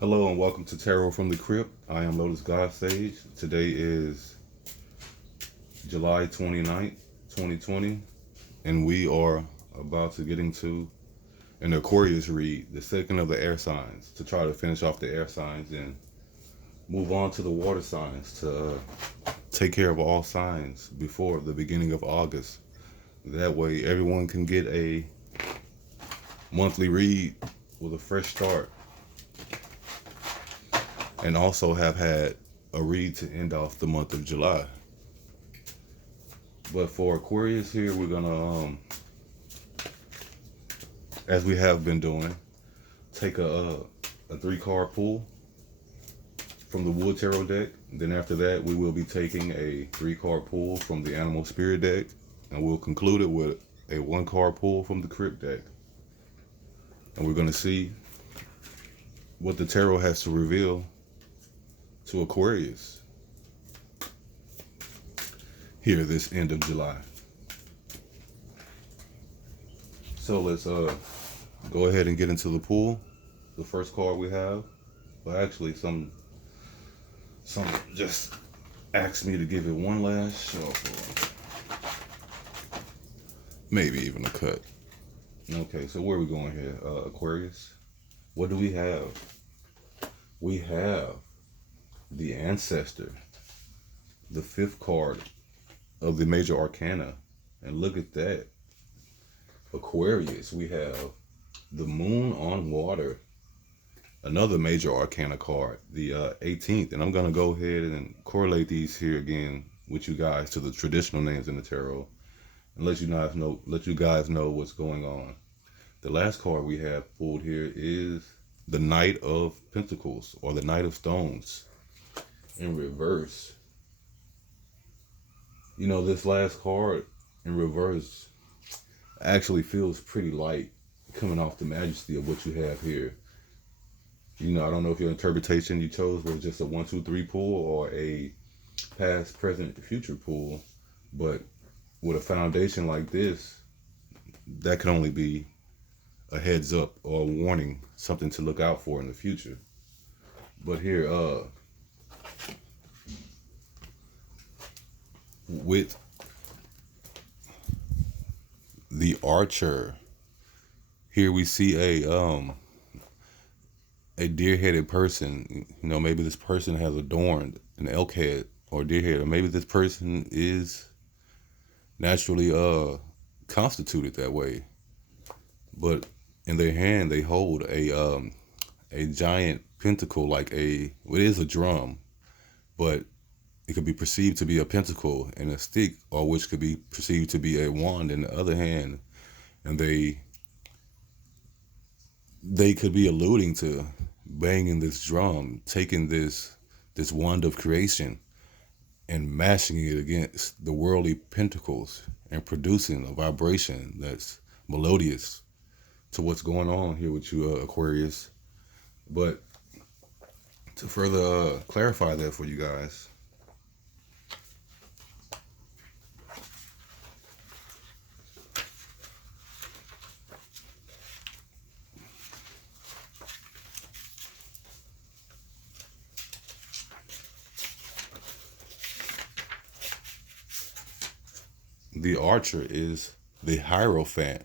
Hello and welcome to Tarot from the Crypt. I am Lotus God Sage. Today is July 29th, 2020, and we are about to get into an Aquarius read, the second of the air signs, to try to finish off the air signs and move on to the water signs to take care of all signs before the beginning of August. That way, everyone can get a monthly read with a fresh start and also have had a read to end off the month of July. But for Aquarius here, we're gonna, as we have been doing, take a 3-card pull from the Wood Tarot deck. Then after that, we will be taking a 3-card pull from the Animal Spirit deck, and we'll conclude it with a 1-card pull from the Crypt deck. And we're gonna see what the tarot has to reveal to Aquarius here this end of July. So let's go ahead and get into the pool. The first card we have, well, actually some just asked me to give it one last shuffle, maybe even a cut. Okay, so where are we going here, Aquarius? What do we have? We have the Ancestor, the 5th card of the major arcana, and look at that. Aquarius, we have the Moon on Water, another major arcana card, the 18th. And I'm going to go ahead and correlate these here again with you guys to the traditional names in the tarot and let you guys know what's going on. The last card we have pulled here is the Knight of Pentacles, or the Knight of Stones, in reverse. You know, this last card in reverse actually feels pretty light coming off the majesty of what you have here. You know, I don't know if your interpretation you chose was just a 1, 2, 3 pull or a past, present, future pull, but with a foundation like this, that can only be a heads up or a warning, something to look out for in the future. But here, with the Archer, here we see a deer-headed person. You know, maybe this person has adorned an elk head or deer head, or maybe this person is naturally constituted that way. But in their hand, they hold a giant pentacle, like it is a drum, but it could be perceived to be a pentacle and a stick, or which could be perceived to be a wand in the other hand. And they could be alluding to banging this drum, taking this wand of creation and mashing it against the worldly pentacles and producing a vibration that's melodious to what's going on here with you, Aquarius. But to further clarify that for you guys, the Archer is the Hierophant.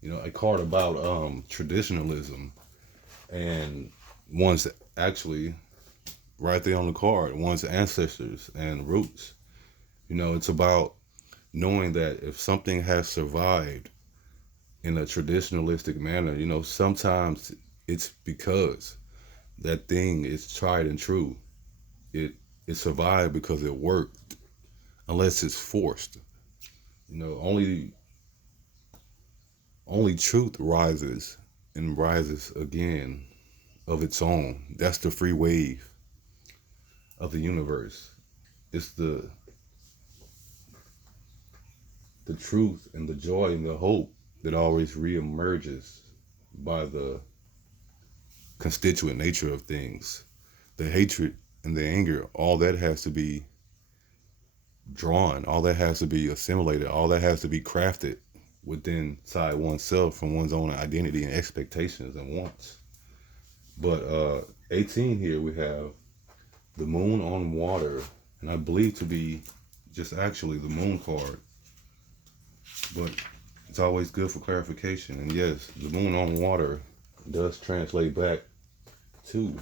You know, a card about traditionalism, and one's actually right there on the card, one's ancestors and roots. You know, it's about knowing that if something has survived in a traditionalistic manner, you know, sometimes it's because that thing is tried and true. It survived because it worked, unless it's forced. You know, only truth rises and rises again of its own. That's the free wave of the universe. It's the truth and the joy and the hope that always reemerges by the constituent nature of things. The hatred and the anger, all that has to be drawn, all that has to be assimilated, all that has to be crafted within inside oneself from one's own identity and expectations and wants. But 18 here we have the moon on water, and I believe to be just actually the moon card, but it's always good for clarification. And yes, the moon on water does translate back to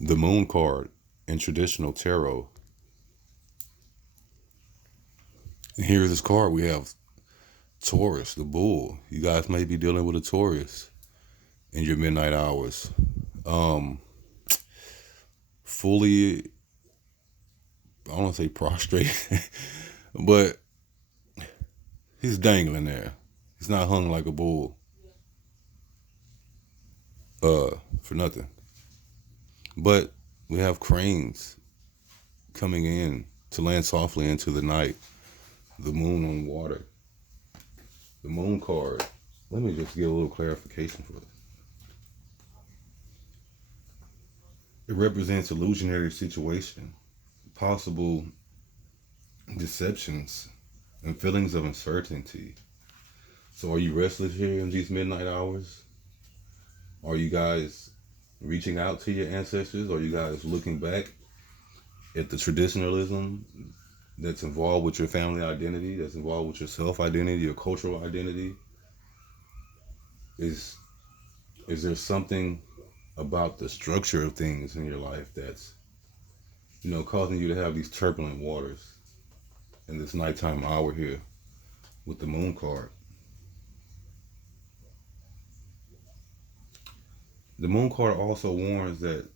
the moon card in traditional tarot. And here's this card. We have Taurus, the bull. You guys may be dealing with a Taurus in your midnight hours. Fully, I don't want to say prostrate, but he's dangling there. He's not hung like a bull for nothing. But we have cranes coming in to land softly into the night. The moon on water. The moon card. Let me just get a little clarification for it. It represents illusionary situation, possible deceptions, and feelings of uncertainty. So are you restless here in these midnight hours? Are you guys reaching out to your ancestors? Are you guys looking back at the traditionalism that's involved with your family identity, that's involved with your self-identity, your cultural identity? Is there something about the structure of things in your life that's, causing you to have these turbulent waters in this nighttime hour here with the moon card? The moon card also warns that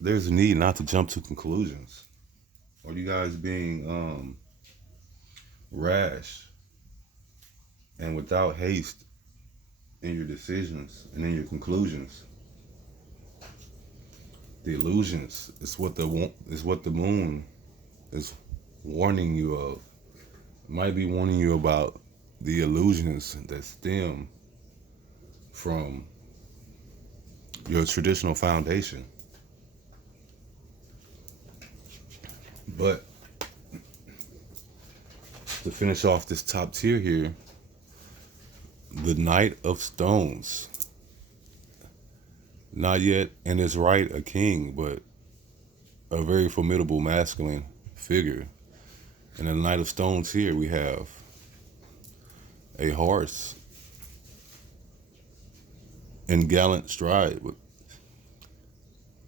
there's a need not to jump to conclusions. Are you guys being rash and without haste in your decisions and in your conclusions? The illusions is what the moon is warning you of. It might be warning you about the illusions that stem from your traditional foundation. But to finish off this top tier here, the Knight of Stones. Not yet in his right a king, but a very formidable masculine figure. And in the Knight of Stones here, we have a horse in gallant stride.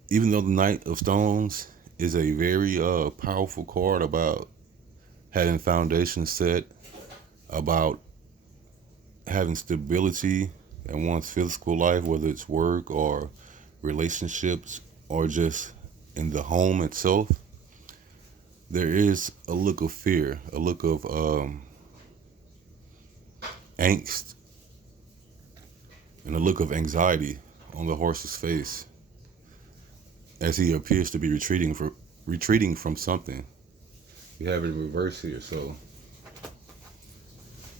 Even though the Knight of Stones is a very powerful card about having foundation set, about having stability in one's physical life, whether it's work or relationships or just in the home itself, there is a look of fear, a look of angst, and a look of anxiety on the horse's face as he appears to be retreating from something. We have it in reverse here. So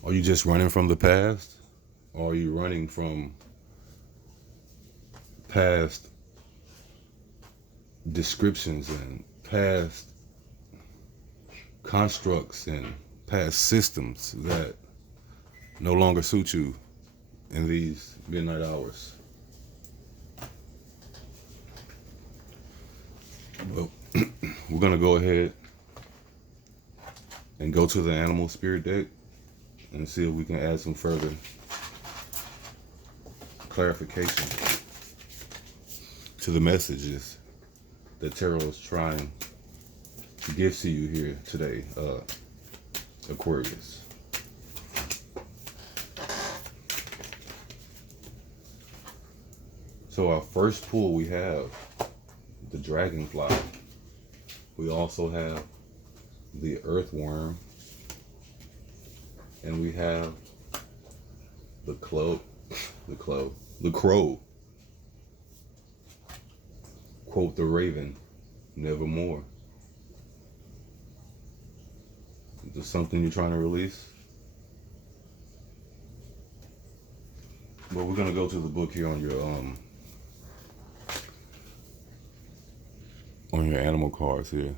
are you just running from the past? Or are you running from past descriptions and past constructs and past systems that no longer suit you in these midnight hours? Well, we're going to go ahead and go to the animal spirit deck and see if we can add some further clarification to the messages that tarot is trying to give to you here today, Aquarius. So our first pull, we have the dragonfly. We also have the earthworm, and we have the crow. Quote the raven, nevermore. Is there something you're trying to release? Well, we're gonna go to the book here on your animal cards here.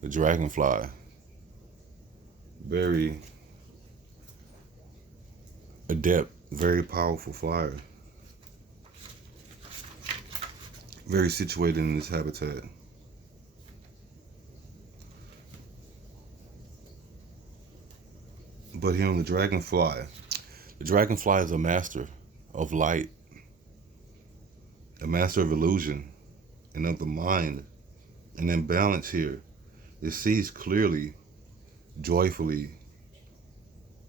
The dragonfly. Very adept, very powerful flyer. very situated in this habitat. But here on the dragonfly is a master of light, a master of illusion and of the mind. And in balance here, it sees clearly, joyfully,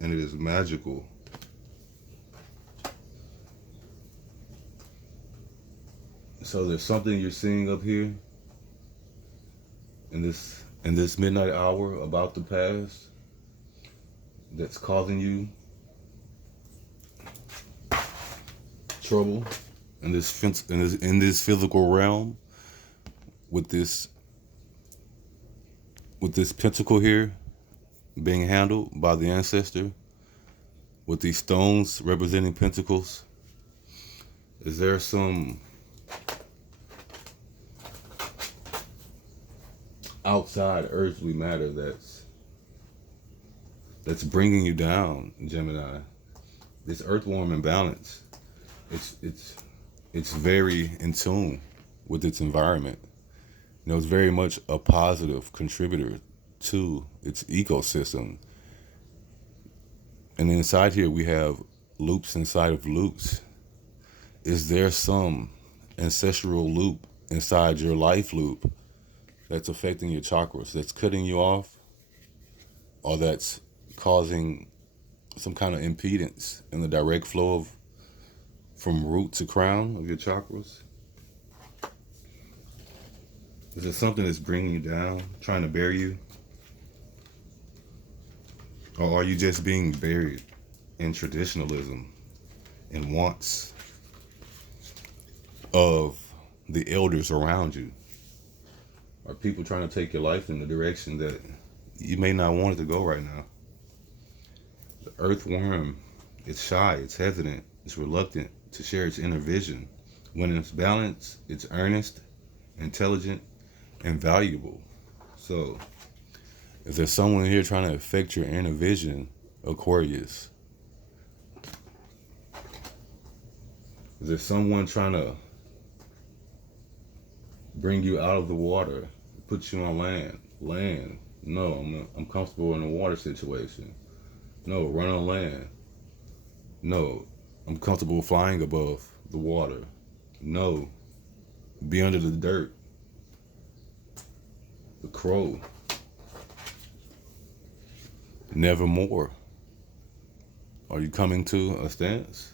and it is magical. So there's something you're seeing up here in this midnight hour about to pass that's causing you trouble in this physical realm with this pentacle here being handled by the ancestor with these stones representing pentacles. Is there some outside earthly matter that's bringing you down, Gemini? This earthworm imbalance, it's very in tune with its environment. You know, it's very much a positive contributor to its ecosystem. And inside here we have loops inside of loops. Is there some ancestral loop inside your life loop that's affecting your chakras, that's cutting you off, or that's causing some kind of impedance in the direct flow of from root to crown of your chakras? Is there something that's bringing you down, trying to bury you? Or are you just being buried in traditionalism and wants of the elders around you? Are people trying to take your life in the direction that you may not want it to go right now? The earthworm, it's shy, it's hesitant, it's reluctant to share its inner vision. When it's balanced, it's earnest, intelligent, and valuable. So, is there someone here trying to affect your inner vision, Aquarius? Is there someone trying to bring you out of the water, put you on land? Land. No, I'm comfortable in a water situation. No, run on land. No, I'm comfortable flying above the water. No, be under the dirt. The crow. Nevermore. Are you coming to a stance?